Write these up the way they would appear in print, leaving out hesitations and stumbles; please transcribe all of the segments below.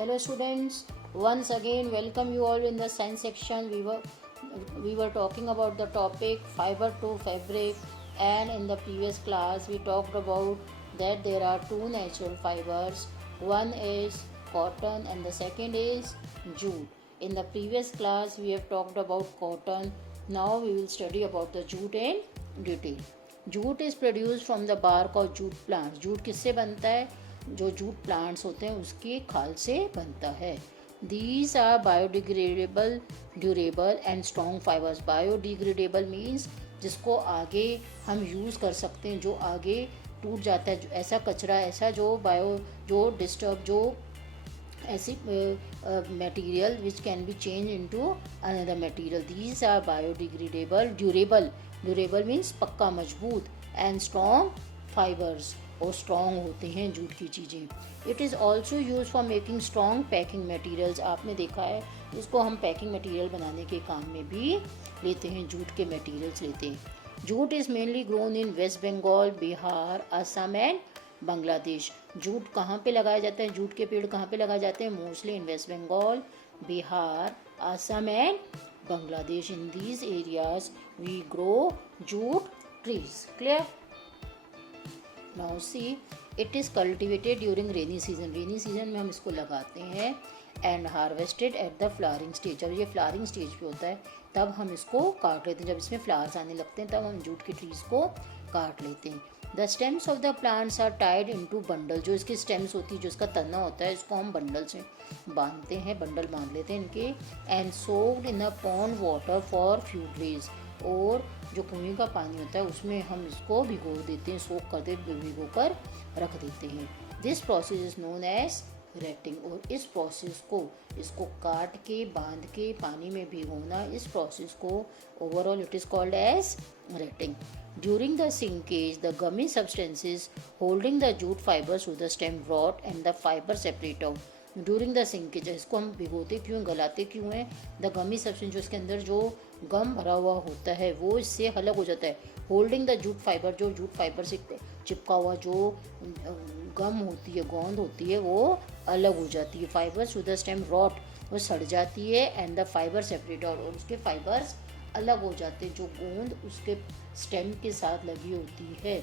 Hello students, once again welcome you all in the science section. We were talking about the topic fiber to fabric, and in the previous class we talked about that there are two natural fibers. One is cotton and the second is jute. In the previous class we have talked about cotton. Now we will study about the jute in detail. Jute is produce from the bark of jute plants. Jute किससे बनता है? जो jute plants होते हैं उसकी खाल से बनता है. These are biodegradable, durable and strong fibres. Biodegradable means जिसको आगे हम यूज़ कर सकते हैं, जो आगे टूट जाता है, ऐसा कचरा, ऐसा जो डिस्टर्ब, जो ऐसी material which can be change into another material. These are biodegradable, durable means पक्का, मजबूत, एंड स्ट्रॉन्ग फाइबर्स, और स्ट्रॉन्ग होते हैं जूट की चीज़ें. It is also use for making strong packing materials. आपने देखा है इसको हम पैकिंग मटेरियल बनाने के काम में भी लेते हैं, जूट के मटेरियल्स लेते हैं. Jute is mainly grown in West Bengal, Bihar, Assam and Bangladesh. Jute कहाँ पे लगाया जाता है? जूट के पेड़ कहाँ पे लगाए जाते हैं? Mostly in West Bengal, Bihar, Assam and Bangladesh. In these areas we grow jute trees. Clear? Now see, it is cultivated during rainy season. Rainy season में हम इसको लगाते हैं and harvested at the flowering stage. जब ये फ्लावरिंग स्टेज पे होता है तब हम इसको काट लेते हैं. जब इसमें फ्लावर्स आने लगते हैं तब हम जूट के ट्रीज को काट लेते हैं. The stems of the plants are tied into bundle. जो इसकी स्टेम्स होती है, जो इसका तना होता है, इसको हम बंडल से बांधते हैं, बंडल बांध लेते हैं इनके. And soaked in a pond water for few days. और जो कुएं का पानी होता है उसमें हम इसको भिगो देते हैं, सोख करते भिगो कर रख देते हैं. This process is known as retting. और इस प्रोसेस को, इसको काट के बांध के पानी में भिगोना, इस प्रोसेस को overall it is called as retting. During the sinkage, the gummy substances holding the jute fibers to the stem rot and the fiber separate out. During the sinkage, इसको हम भिगोते क्यों, गलाते क्यों हैं? द गमी सब्सटेंस, जो इसके अंदर जो गम भरा हुआ होता है वो इससे अलग हो जाता है. होल्डिंग द जूट फाइबर, जो जूट फाइबर से चिपका हुआ जो गम होती है, गोंद होती है, वो अलग हो जाती है. Fibres to the stem rot, वो सड़ जाती है. एंड द फाइबर सेपरेट, और उसके फाइबर्स अलग हो जाते हैं. जो गोंद उसके स्टेम के साथ लगी होती है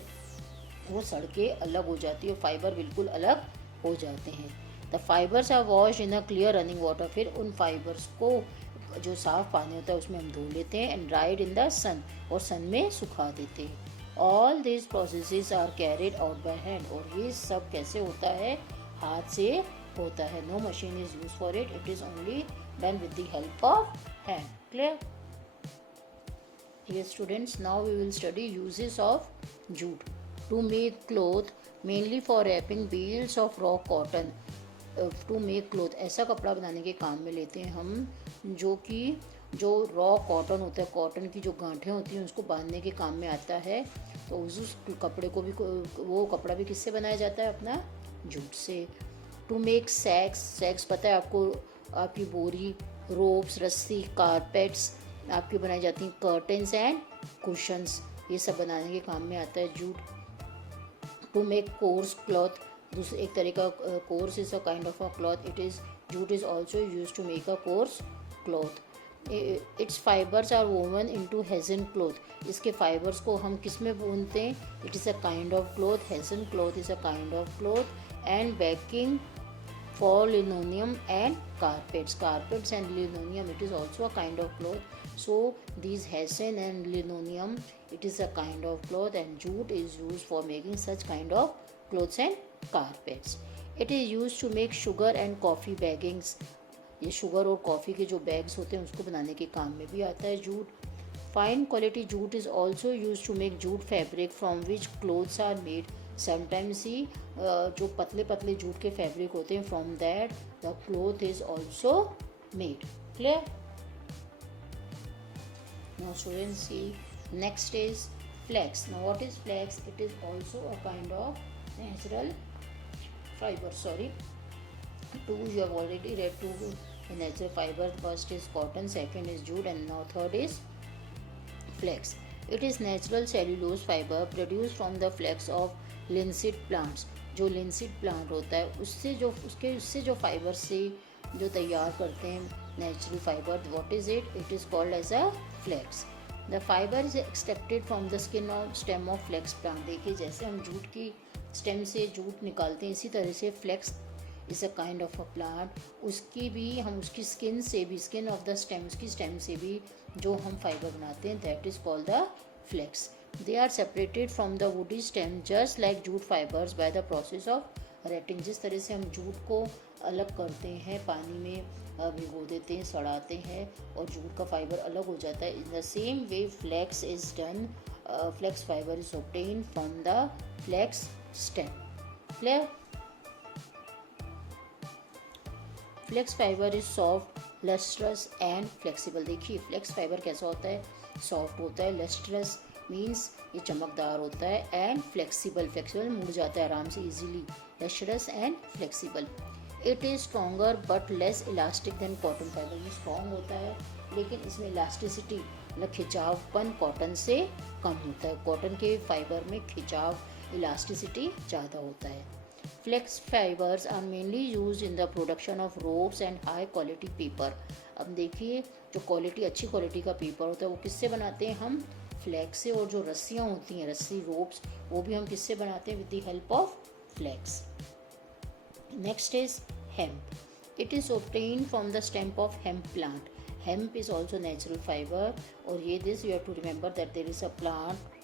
वो सड़ के अलग हो जाती है, फाइबर बिल्कुल अलग हो जाते हैं. The fibres are wash in a clear running water. फिर उन फाइबर्स को, जो साफ पानी होता है उसमें हम धो लेते हैं. And dried in the sun, और सन में सुखा देते हैं. All this processes are carried out by hand. और ये सब कैसे होता है? हाथ से होता है. No machine is use for it. It is only done with the help of hand. Clear? Yes students, now we will study uses of jute. To make cloth, mainly for wrapping bales of raw cotton. To make cloth, ऐसा कपड़ा बनाने के काम में लेते हैं हम, जो रॉ कॉटन होता है, कॉटन की जो गांठें होती हैं उसको बांधने के काम में आता है. तो उस कपड़े को भी, वो कपड़ा भी किससे बनाया जाता है? अपना जूट से. टू मेक सैक्स पता है आपको, आपकी बोरी, रोप्स, रस्सी, कारपेट्स आपकी बनाई जाती हैं. कर्टन्स एंड कुशंस, ये सब बनाने के काम में आता है jute. To make coarse cloth, दूसरे एक तरह का coarse is a kind of a cloth. Jute is also use to make a coarse cloth. Its fibres are woven into hessian cloth. इसके फाइबर्स को हम किस में बुनते हैं? It is a kind of cloth. Hessian cloth is a kind of cloth. And backing for linoleum and carpets and linoleum, it is also a kind of cloth. So these hessian and linoleum, it is a kind of cloth, and jute is used for making such kind of clothes and carpets. It is used to make sugar and coffee baggings. ये sugar और coffee के जो bags होते हैं उसको बनाने के काम में भी आता है jute. Fine quality jute is also use to make jute fabric from which clothes are made. Sometimes ही जो पतले पतले जूट के फैब्रिक होते हैं, from that the cloth is also made. Clear? Now students see, next is flax. Now what is flax? It is also a kind of natural fibre. Sorry, to you have already read two natural fiber. First is cotton, second is jute, and now third is flax. It is natural cellulose fiber produced from the flax of linseed plants. जो linseed plant होता है उससे जो fibre से जो तैयार करते हैं natural fibre, what is it? It is called as a flax. The fibre is extracted from the skin और स्टेम ऑफ फ्लेक्स प्लांट। देखिए जैसे हम जूट की स्टेम से जूट निकालते हैं, इसी तरह से flax is a kind of a plant. उसकी भी हम उसकी स्किन से भी, स्किन ऑफ द स्टेम, उसकी स्टेम से भी जो हम फाइबर बनाते हैं, that is called the flax. They are separated from the woody stem just like jute fibres by the process of retting. जिस तरह से हम जूट को अलग करते हैं, पानी में भिगो देते हैं, सड़ाते हैं और जूट का फाइबर अलग हो जाता है, in the same way flax is done. Flax fibre is obtain from the flax stem. Clear? Flax fibre is soft, lustrous and flexible. देखिए फ्लेक्स फाइबर कैसा होता है? सॉफ्ट होता है, लस्ट्रस मीन्स ये चमकदार होता है, एंड फ्लेक्सिबल, फ्लेक्सिबल मुड़ जाता है आराम से easily, lustrous and flexible. It is stronger but less elastic than cotton fibre. ये स्ट्रॉन्ग होता है लेकिन इसमें इलास्टिसिटी मतलब खिंचावपन कॉटन से कम होता है। कॉटन के फाइबर में खिंचाव, इलास्टिसिटी ज़्यादा होता है। Flax fibres are mainly use in the production of ropes and high quality paper. अब देखिए जो क्वालिटी, अच्छी क्वालिटी का पेपर होता है वो किससे बनाते हैं हम? फ्लेक्स से। और जो रस्सियाँ होती हैं, रस्सी रोप्स, वो भी हम किससे बनाते हैं? With the help of flax. Next is hemp. It is obtained from the stem of hemp plant. Hemp is also natural fiber. और ये this you have to remember that there is a plant.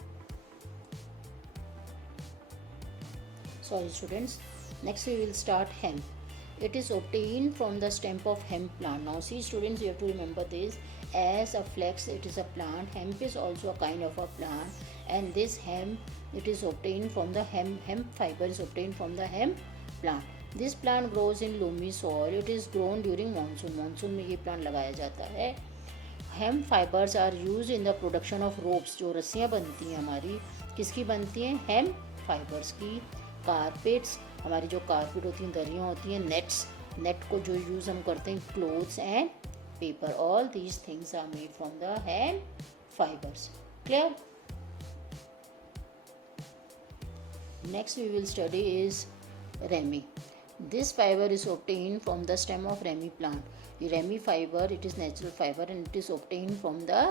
Sorry students. Next we will start hemp. It is obtained from the stem of hemp plant. Now see students, you have to remember this. As a flax, it is a plant. Hemp is also a kind of a plant. And this hemp, it is obtained from the hemp. Hemp fiber is obtained from the hemp plant. This plant grows in loamy soil. It is grown during monsoon. Monsoon में ये plant लगाया जाता है। Hemp fibers are used in the production of ropes. जो रस्सियाँ बनती हैं हमारी, किसकी बनती हैं? Hemp fibers की। Carpets, हमारी जो कारपेट होती हैं, दरियाँ होती हैं, नेट्स, नेट को जो यूज़ हम करते हैं, clothes and paper, all these things are made from the hemp fibers. Clear? Next we will study is rami. This fiber is obtained from the stem of rami plant. The rami fiber, it is natural fiber and it is obtained from the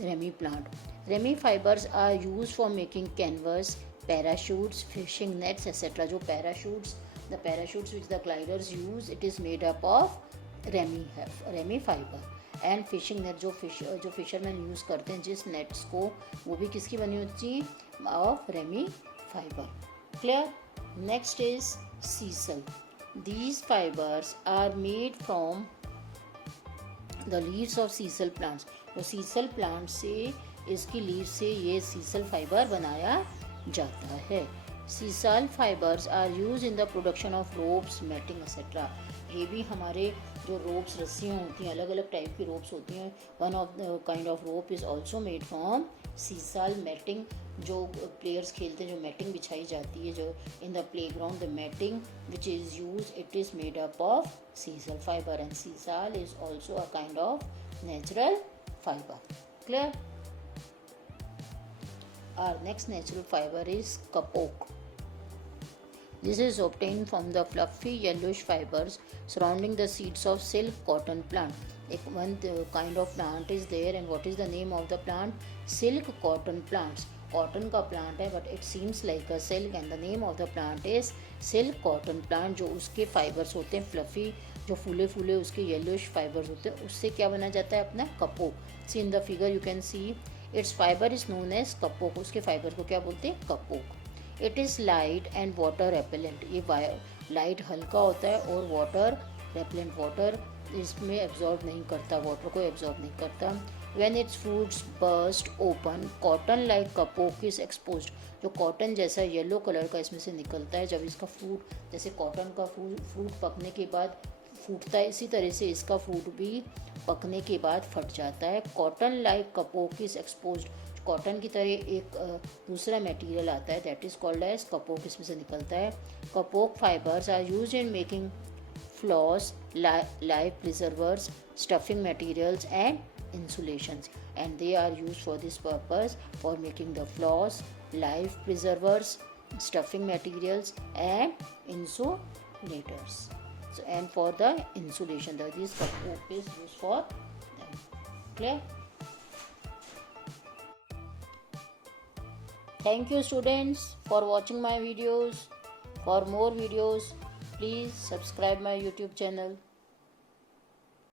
rami plant. Rami fibers are used for making canvas, parachutes, fishing nets, etc. जो parachutes, the parachutes which the gliders use, it is made up of rami fiber. And fishing net, जो fishermen use करते हैं जिस nets को, वो भी किसकी बनी होती है? Of rami fiber. Clear? Next is sisal. These fibers are made from the leaves of sisal plants. तो sisal plant से, इसकी leaves से ये sisal fiber बनाया जाता है। Sisal fibers are used in the production of ropes, matting, etc. ये भी हमारे जो ropes, रस्सियाँ होती हैं, अलग अलग टाइप की ropes होती हैं। One of the kind of rope is also made from sisal matting. जो प्लेयर्स खेलते हैं, जो मैटिंग बिछाई जाती है, जो in the play ground, the matting which is use, it is made up of sisal fibre and sisal is also a kind of natural fibre. Clear? Our next natural fibre is kapok. This is obtained from the fluffy yellowish fibers surrounding the seeds of silk cotton plant. One kind of plant is there, and what is the name of the plant? Silk cotton plants. Cotton का plant है, but it seems like a silk, and the name of the plant is silk cotton plant. जो उसके fibers होते हैं fluffy, जो फूले फूले उसके yellowish fibers होते हैं, उससे क्या बना जाता है? अपना kapok. See in the figure you can see its fiber is known as kapok. उसके fiber को क्या बोलते हैं? Kapok. It is light and water repellent. ये लाइट, हल्का होता है, और वाटर रेपेलेंट, वाटर इसमें एब्जॉर्ब नहीं करता, वाटर को एब्जॉर्ब नहीं करता. When its fruits burst open, cotton like kapok is exposed. जो कॉटन जैसा येलो कलर का इसमें से निकलता है, जब इसका फ्रूट, जैसे कॉटन का फ्रूट पकने के बाद फूटता है, इसी तरह से इसका फ्रूट भी पकने के बाद फट जाता है. Cotton like kapok is exposed. Cotton की तरह एक दूसरा मटेरियल आता है, that is called as kapok, इसमें से निकलता है. Kapok fibres are used in making floss, life preservers, stuffing materials and insulations, and they are used for this purpose, for making the floss, life preservers, stuffing materials and insulators. So, and for the insulation, this hoop is used for them. Clear? Thank you students for watching my videos. For more videos, please subscribe my YouTube channel.